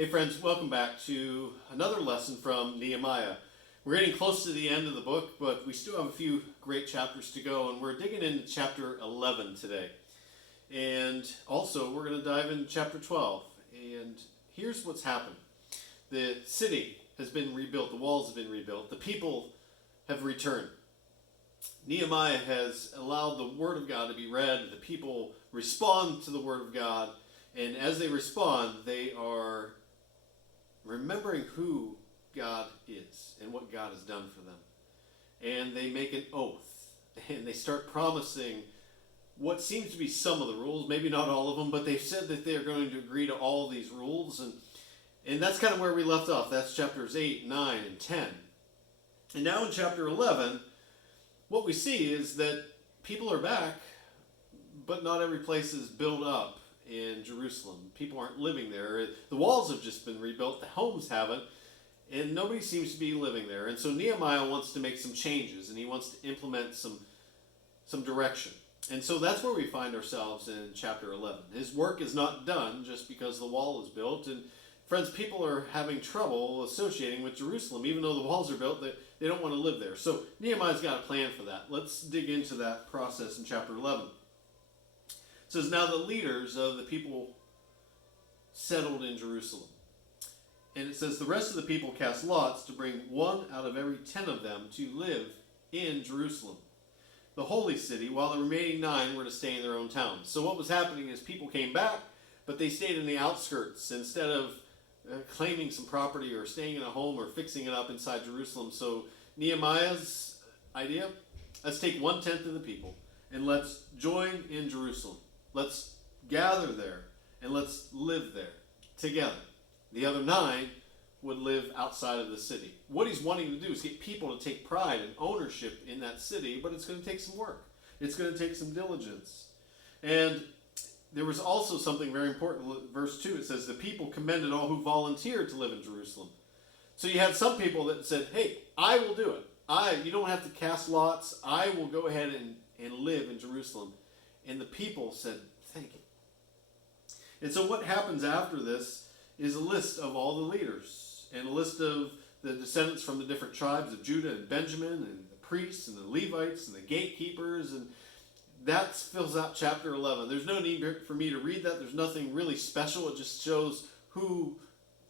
Hey friends, welcome back to another lesson from Nehemiah. We're getting close to the end of the book, but we still have a few great chapters to go, and we're digging into chapter 11 today. And also, we're going to dive into chapter 12. And here's what's happened. The city has been rebuilt, the walls have been rebuilt, the people have returned. Nehemiah has allowed the Word of God to be read, the people respond to the Word of God, and as they respond, they are remembering who God is and what God has done for them. And they make an oath and they start promising what seems to be some of the rules, maybe not all of them, but they've said that they're going to agree to all these rules. And that's kind of where we left off. That's chapters 8, 9, and 10. And now in chapter 11, what we see is that people are back, but not every place is built up in Jerusalem. People aren't living there. The walls have just been rebuilt, the homes haven't, and nobody seems to be living there. And so Nehemiah wants to make some changes, and he wants to implement some direction. And so that's where we find ourselves in chapter 11. His work is not done just because the wall is built. And friends, people are having trouble associating with Jerusalem. Even though the walls are built, they don't want to live there. So Nehemiah's got a plan for that. Let's dig into that process in chapter 11. It says, now the leaders of the people settled in Jerusalem. And it says, the rest of the people cast lots to bring one out of every 10 of them to live in Jerusalem, the holy city, while the remaining 9 were to stay in their own towns. So what was happening is people came back, but they stayed in the outskirts instead of claiming some property or staying in a home or fixing it up inside Jerusalem. So Nehemiah's idea, let's take 1/10 of the people and let's join in Jerusalem. Let's gather there and let's live there together. The other 9 would live outside of the city. What he's wanting to do is get people to take pride and ownership in that city, but it's going to take some work. It's going to take some diligence. And there was also something very important. Verse 2, it says, the people commended all who volunteered to live in Jerusalem. So you had some people that said, hey, I will do it. You don't have to cast lots. I will go ahead and live in Jerusalem. And the people said, thank you. And so what happens after this is a list of all the leaders and a list of the descendants from the different tribes of Judah and Benjamin and the priests and the Levites and the gatekeepers. And that fills out chapter 11. There's no need for me to read that. There's nothing really special. It just shows who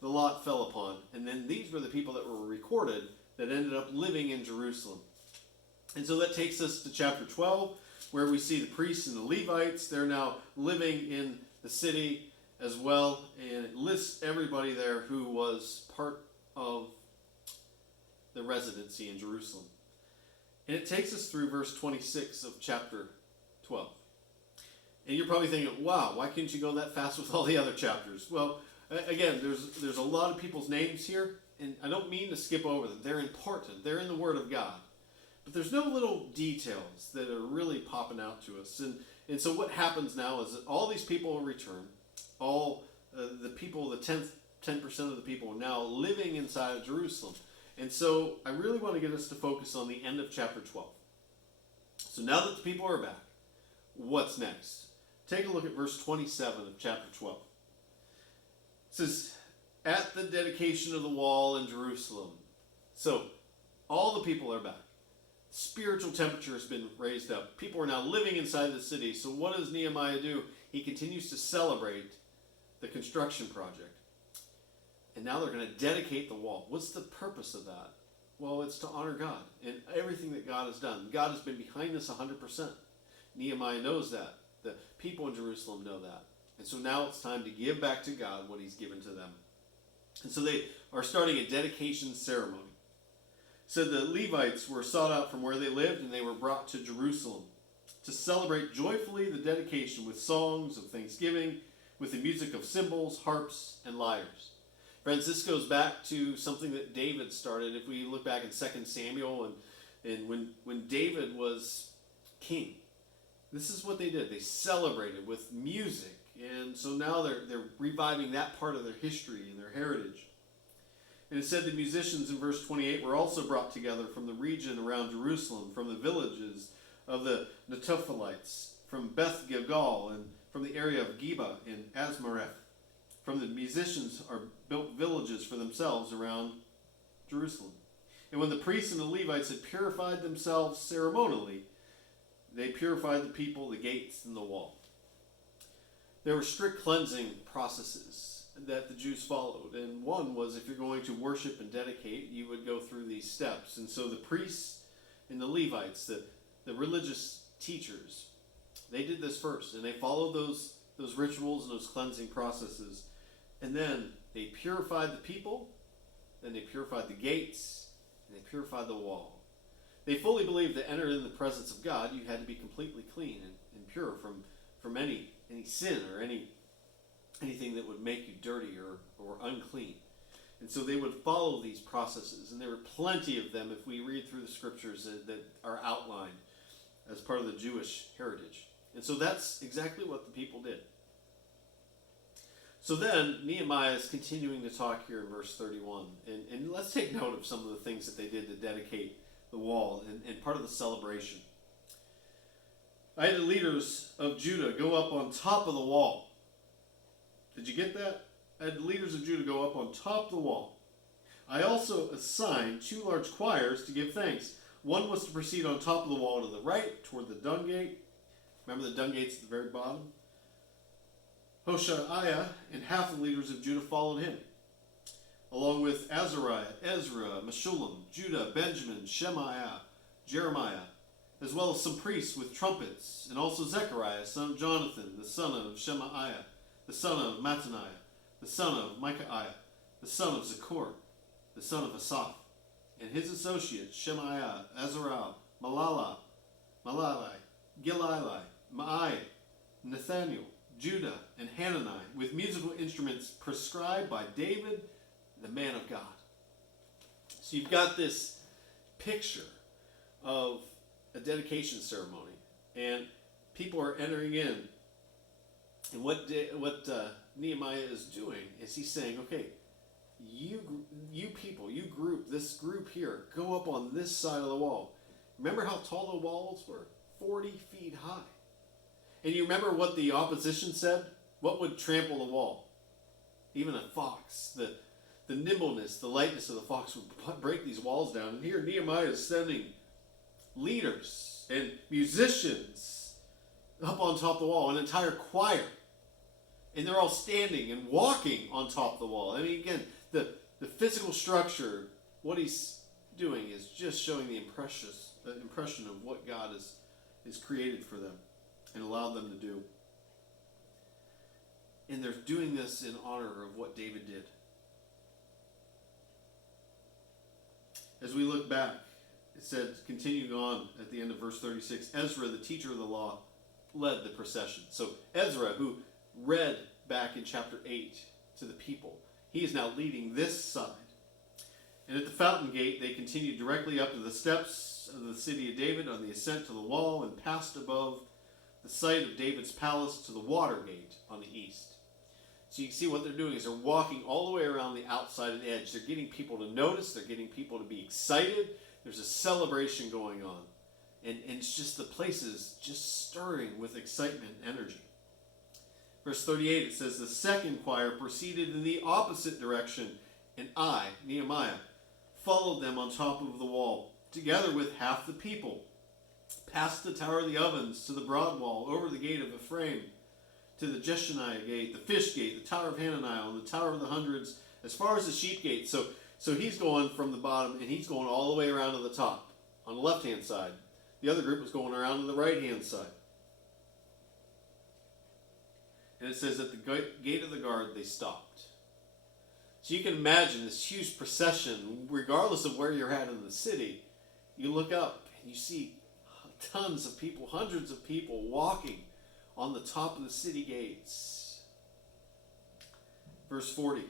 the lot fell upon. And then these were the people that were recorded that ended up living in Jerusalem. And so that takes us to chapter 12, where we see the priests and the Levites. They're now living in the city as well, and it lists everybody there who was part of the residency in Jerusalem. And it takes us through verse 26 of chapter 12. And you're probably thinking, wow, why couldn't you go that fast with all the other chapters? Well, again, there's a lot of people's names here, and I don't mean to skip over them. They're important. They're in the Word of God. But there's no little details that are really popping out to us. And so what happens now is that all these people will return. All the people, the 10% of the people are now living inside of Jerusalem. And so I really want to get us to focus on the end of chapter 12. So now that the people are back, what's next? Take a look at verse 27 of chapter 12. It says, at the dedication of the wall in Jerusalem. So all the people are back. Spiritual temperature has been raised up. People are now living inside the city. So what does Nehemiah do? He continues to celebrate the construction project. And now they're going to dedicate the wall. What's the purpose of that? Well, it's to honor God and everything that God has done. God has been behind this 100%. Nehemiah knows that. The people in Jerusalem know that. And so now it's time to give back to God what he's given to them. And so they are starting a dedication ceremony. So the Levites were sought out from where they lived, and they were brought to Jerusalem to celebrate joyfully the dedication with songs of thanksgiving, with the music of cymbals, harps, and lyres. Friends, this goes back to something that David started. If we look back in 2 Samuel and when David was king, this is what they did. They celebrated with music. And so now they're reviving that part of their history and their heritage. And it said the musicians in verse 28 were also brought together from the region around Jerusalem, from the villages of the Netophites, from Beth Gilgal, and from the area of Geba and Asmareth. from the musicians are built villages for themselves around Jerusalem. And when the priests and the Levites had purified themselves ceremonially, they purified the people, the gates, and the wall. There were strict cleansing processes that the Jews followed. And one was, if you're going to worship and dedicate, you would go through these steps. And so the priests and the Levites, the religious teachers, they did this first. And they followed those rituals and those cleansing processes. And then they purified the people, then they purified the gates, and they purified the wall. They fully believed that enter in the presence of God, you had to be completely clean and pure from any sin or anything that would make you dirty or unclean. And so they would follow these processes, and there were plenty of them if we read through the scriptures that are outlined as part of the Jewish heritage. And so that's exactly what the people did. So then Nehemiah is continuing to talk here in verse 31. And let's take note of some of the things that they did to dedicate the wall and part of the celebration. I had the leaders of Judah go up on top of the wall. Did you get that? I had the leaders of Judah go up on top of the wall. I also assigned 2 large choirs to give thanks. One was to proceed on top of the wall to the right, toward the dung gate. Remember the dung gate's at the very bottom? Hoshaiah and half the leaders of Judah followed him, along with Azariah, Ezra, Meshullam, Judah, Benjamin, Shemaiah, Jeremiah, as well as some priests with trumpets, and also Zechariah, son of Jonathan, the son of Shemaiah, the son of Mattaniah, the son of Micaiah, the son of Zechor, the son of Asaph, and his associates Shemaiah, Azariah, Malali, Gilali, Maai, Nathaniel, Judah, and Hanani, with musical instruments prescribed by David, the man of God. So you've got this picture of a dedication ceremony, and people are entering in. And what Nehemiah is doing is he's saying, okay, you people, this group here, go up on this side of the wall. Remember how tall the walls were? 40 feet high. And you remember what the opposition said? What would trample the wall? Even a fox. The nimbleness, the lightness of the fox would break these walls down. And here Nehemiah is sending leaders and musicians up on top of the wall, an entire choir. And they're all standing and walking on top of the wall. I mean, again, the physical structure, what he's doing is just showing the impression of what God is created for them and allowed them to do. And they're doing this in honor of what David did. As we look back, it said, continuing on at the end of verse 36, Ezra, the teacher of the law, led the procession. So Ezra, who read back in chapter 8 to the people, he is now leading this side. And at the fountain gate, they continued directly up to the steps of the city of David on the ascent to the wall and passed above the site of David's palace to the water gate on the east. So you can see what they're doing is they're walking all the way around the outside and edge. They're getting people to notice. They're getting people to be excited. There's a celebration going on. And it's just the place is just stirring with excitement and energy. Verse 38, it says, the second choir proceeded in the opposite direction, and I, Nehemiah, followed them on top of the wall, together with half the people, past the Tower of the Ovens to the broad wall, over the gate of Ephraim, to the Jeshaniah gate, the fish gate, the Tower of Hananiah, and the Tower of the Hundreds, as far as the sheep gate. So he's going from the bottom, and he's going all the way around to the top, on the left-hand side. The other group was going around to the right-hand side. And it says at the gate of the guard, they stopped. So you can imagine this huge procession, regardless of where you're at in the city. You look up and you see tons of people, hundreds of people walking on the top of the city gates. Verse 40.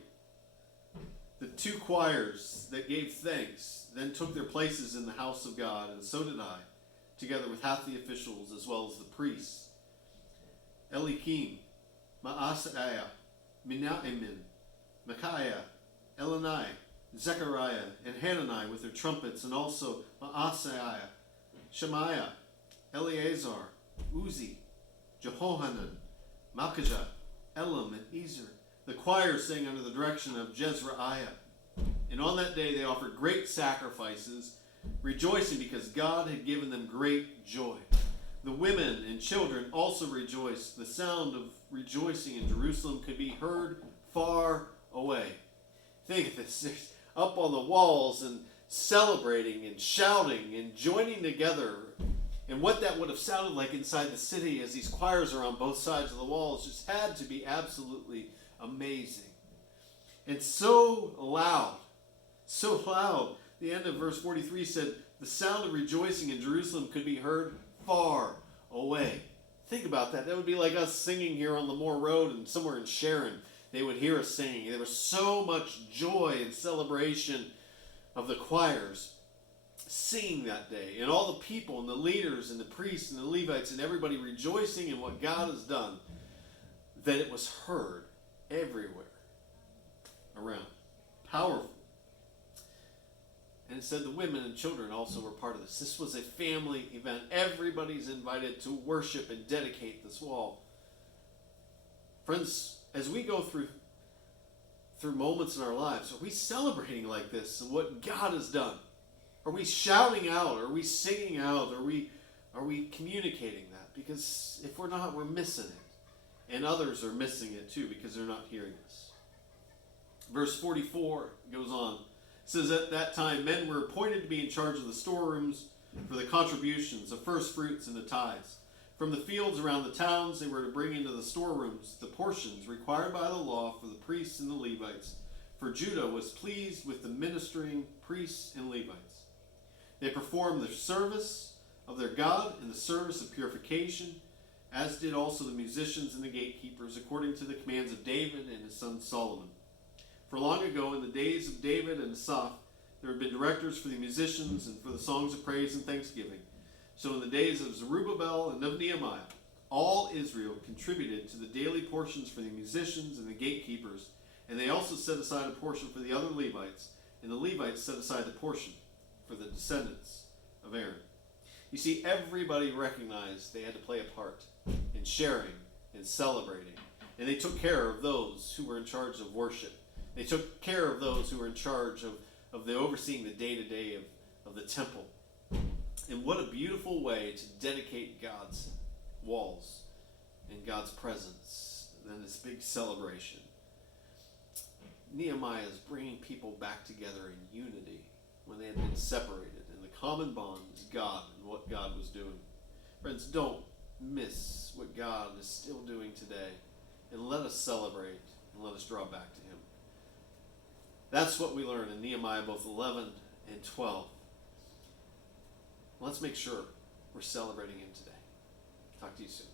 The 2 choirs that gave thanks then took their places in the house of God, and so did I, together with half the officials as well as the priests. Eliakim, Maaseiah, Menaimin, Micaiah, Elani, Zechariah, and Hanani with their trumpets, and also Maaseiah, Shemaiah, Eleazar, Uzi, Jehohanan, Malchijah, Elam, and Ezer, The choir sang under the direction of Jezreiah. And on that day they offered great sacrifices, rejoicing because God had given them great joy. The women and children also rejoiced. The sound of rejoicing in Jerusalem could be heard far away. Think of this. They're up on the walls and celebrating and shouting and joining together. And what that would have sounded like inside the city as these choirs are on both sides of the walls just had to be absolutely amazing. And so loud. The end of verse 43 said, the sound of rejoicing in Jerusalem could be heard far away. Think about that. That would be like us singing here on the Moore Road and somewhere in Sharon. They would hear us singing. There was so much joy and celebration of the choirs singing that day. And all the people and the leaders and the priests and the Levites and everybody rejoicing in what God has done, that it was heard everywhere around. Powerful. And it said the women and children also were part of this. This was a family event. Everybody's invited to worship and dedicate this wall. Friends, as we go through moments in our lives, are we celebrating like this and what God has done? Are we shouting out? Are we singing out? Are we communicating that? Because if we're not, we're missing it. And others are missing it too because they're not hearing us. Verse 44 goes on. It says, at that time, men were appointed to be in charge of the storerooms for the contributions, the first fruits, and the tithes. From the fields around the towns, they were to bring into the storerooms the portions required by the law for the priests and the Levites. For Judah was pleased with the ministering priests and Levites. They performed the service of their God and the service of purification, as did also the musicians and the gatekeepers, according to the commands of David and his son Solomon. For long ago, in the days of David and Asaph, there had been directors for the musicians and for the songs of praise and thanksgiving. So in the days of Zerubbabel and of Nehemiah, all Israel contributed to the daily portions for the musicians and the gatekeepers, and they also set aside a portion for the other Levites, and the Levites set aside the portion for the descendants of Aaron. You see, everybody recognized they had to play a part in sharing and celebrating, and they took care of those who were in charge of worship. They took care of those who were in charge of the overseeing the day-to-day of the temple. And what a beautiful way to dedicate God's walls and God's presence than this big celebration. Nehemiah is bringing people back together in unity when they had been separated. And the common bond is God and what God was doing. Friends, don't miss what God is still doing today. And let us celebrate and let us draw back to Him. That's what we learn in Nehemiah both 11 and 12. Let's make sure we're celebrating Him today. Talk to you soon.